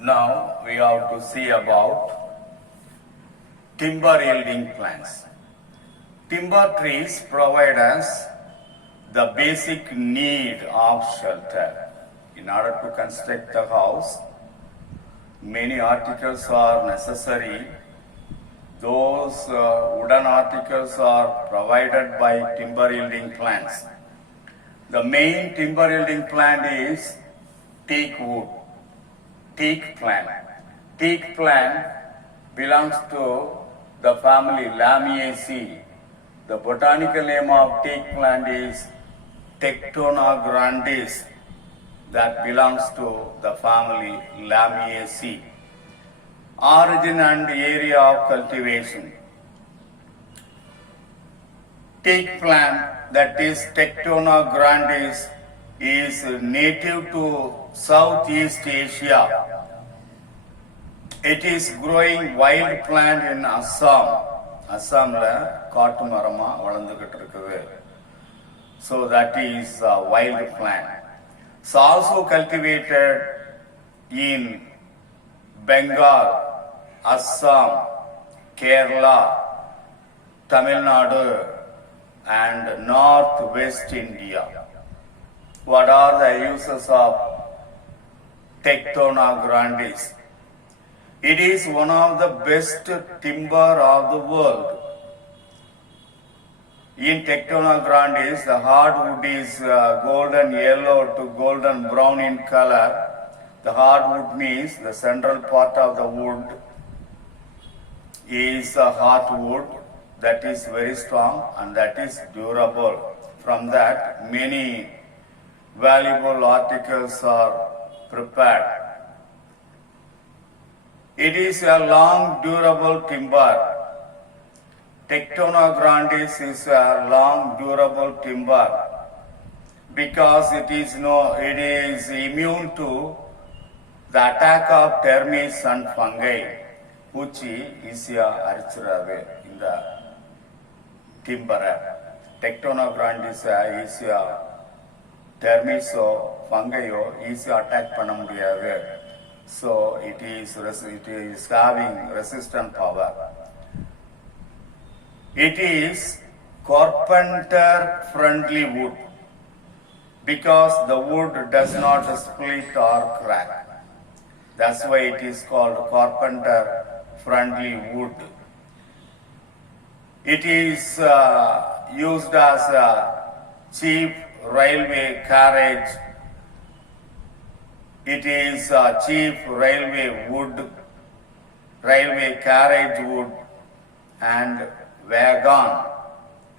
Now we have to see about timber yielding plants. Timber trees provide us the basic need of shelter. In order to construct the house, many articles are necessary. Those wooden articles are provided by timber yielding plants. The main timber yielding plant is teak wood, teak plant. Teak plant belongs to the family Lamiaceae. The botanical name of teak plant is Tectona grandis, that belongs to the family Lamiaceae. Origin and area of cultivation. Teak plant, that is Tectona grandis, is native to Southeast Asia. It is growing wild plant in Assam. Assamல காட்டு மரமா வளர்ந்துகிட்டு இருக்குது. So that is a wild plant. It's also cultivated in Bengal, Assam, Kerala, Tamil Nadu and northwest India. What are the uses of Tectona grandis? It is one of the best timber of the world. In Tectona grandis, the hardwood is golden yellow to golden brown in color. The hardwood means the central part of the wood is a hardwood that is very strong and that is durable. From that, many valuable articles are prepared. It is a long durable timber. Tectona grandis is a long durable timber because it is immune to the attack of termites and fungi. பூச்சி ஈஸியாக அரிச்சிடாது இந்த டிம்பரை. டெக்டோனா கிராண்டிஸை ஈஸியாக டெர்மிஸோ ஃபங்கையோ ஈஸியாக attack பண்ண முடியாது. So it is having resistant power. It is carpenter friendly wood because the wood does not split or crack. That's why it is called carpenter friendly wood. It is used as a cheap railway carriage. It is a cheap railway wood, railway carriage wood and wagon.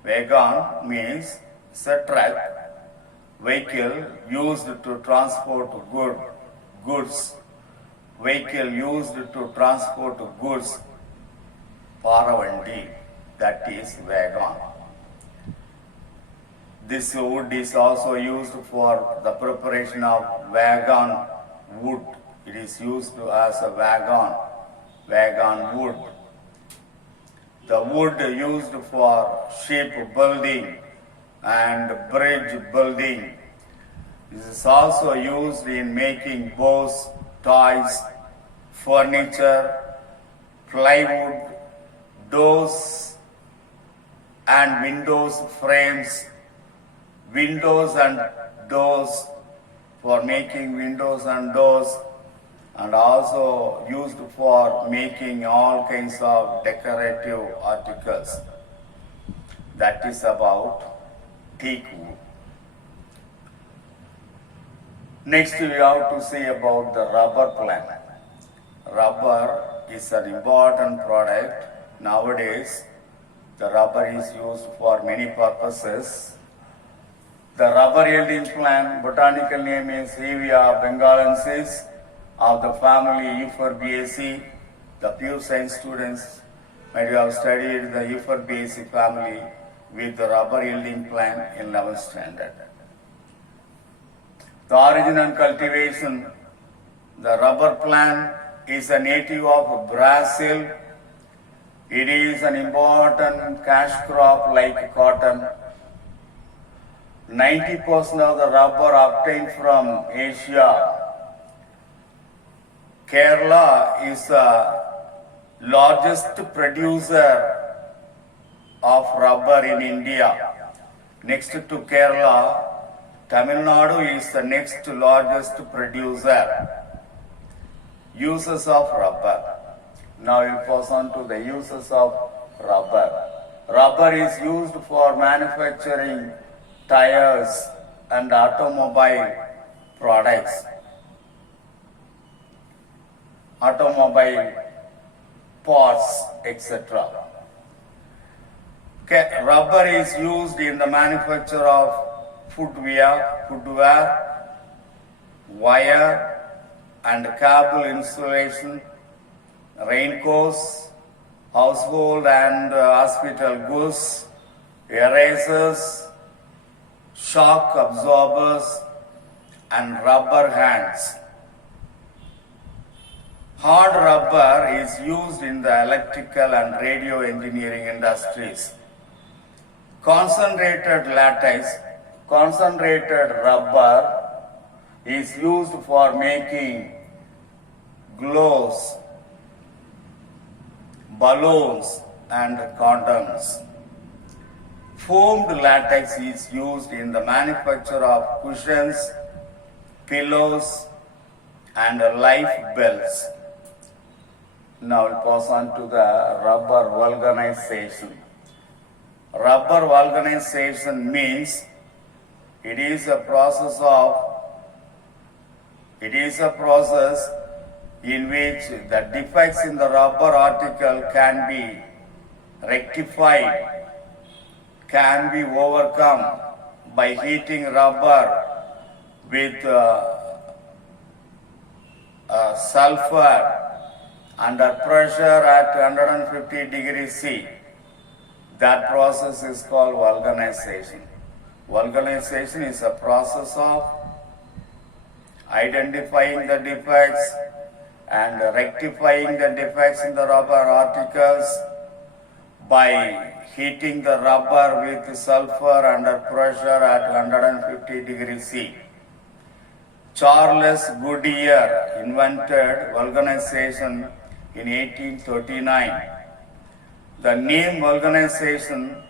Wagon means truck, vehicle used to transport goods. Vehicle used to transport goods. Paravandi, that is wagon. This wood is also used for the preparation of wagon wood. It is used as a wagon wood. The wood used for ship building and bridge building. This is also used in making bows, toys, furniture, plywood, doors and windows frames. Windows and doors, for making windows and doors, and also used for making all kinds of decorative articles. That is about teak wood. Next we have to say about the rubber plant. Rubber is an important product. Nowadays the rubber is used for many purposes. The rubber yielding plant, botanical name is Hevea bengalensis, of the family Euphorbiaceae. The pure science students might have studied the Euphorbiaceae family with the rubber yielding plant in 11th standard. The origin and cultivation. The rubber plant is a native of Brazil. It is an important cash crop like cotton. 90% of the rubber obtained from Asia Kerala is the largest producer of rubber in India. Next to Kerala, Tamil Nadu is the next largest producer. Uses of rubber. Now we pass on to the uses of rubber. Rubber is used for manufacturing tires and automobile products. Automobile parts, etc. Rubber is used in the manufacture of footwear, wire and cable insulation, raincoats, household and hospital goods, erasers, shock absorbers and rubber hands. Hard rubber is used in the electrical and radio engineering industries. Concentrated rubber is used for making gloves, balloons and condoms. Foamed latex is used in the manufacture of cushions, pillows and life belts. Now we'll pass on to the rubber vulcanization. Rubber vulcanization means it is a process in which the defects in the rubber article can be rectified, can be overcome by heating rubber with sulfur under pressure at 150 degrees C. That process is called vulcanization. Vulcanization is a process of identifying the defects and rectifying the defects in the rubber articles by heating the rubber with sulfur under pressure at 150 degrees C. Charles Goodyear invented vulcanization in 1839. The name vulcanization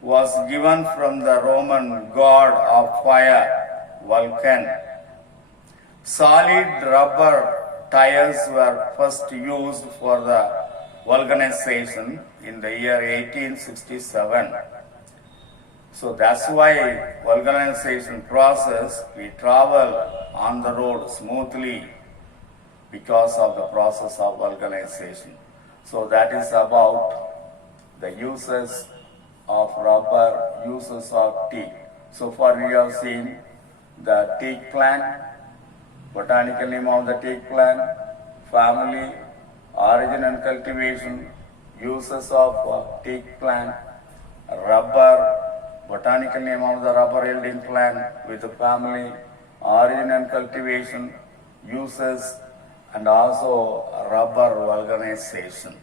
was given from the Roman god of fire, Vulcan. Solid rubber tires were first used for the vulcanization in the year 1867. So that's why vulcanization process, we travel on the road smoothly because of the process of vulcanization. So that is about the uses of rubber, uses of teak. So far we have seen the teak plant, botanical name of the teak plant, family, origin and cultivation, uses of teak plant, rubber, botanical name of the rubber yielding plant with the family, origin and cultivation, uses, and also rubber vulcanization.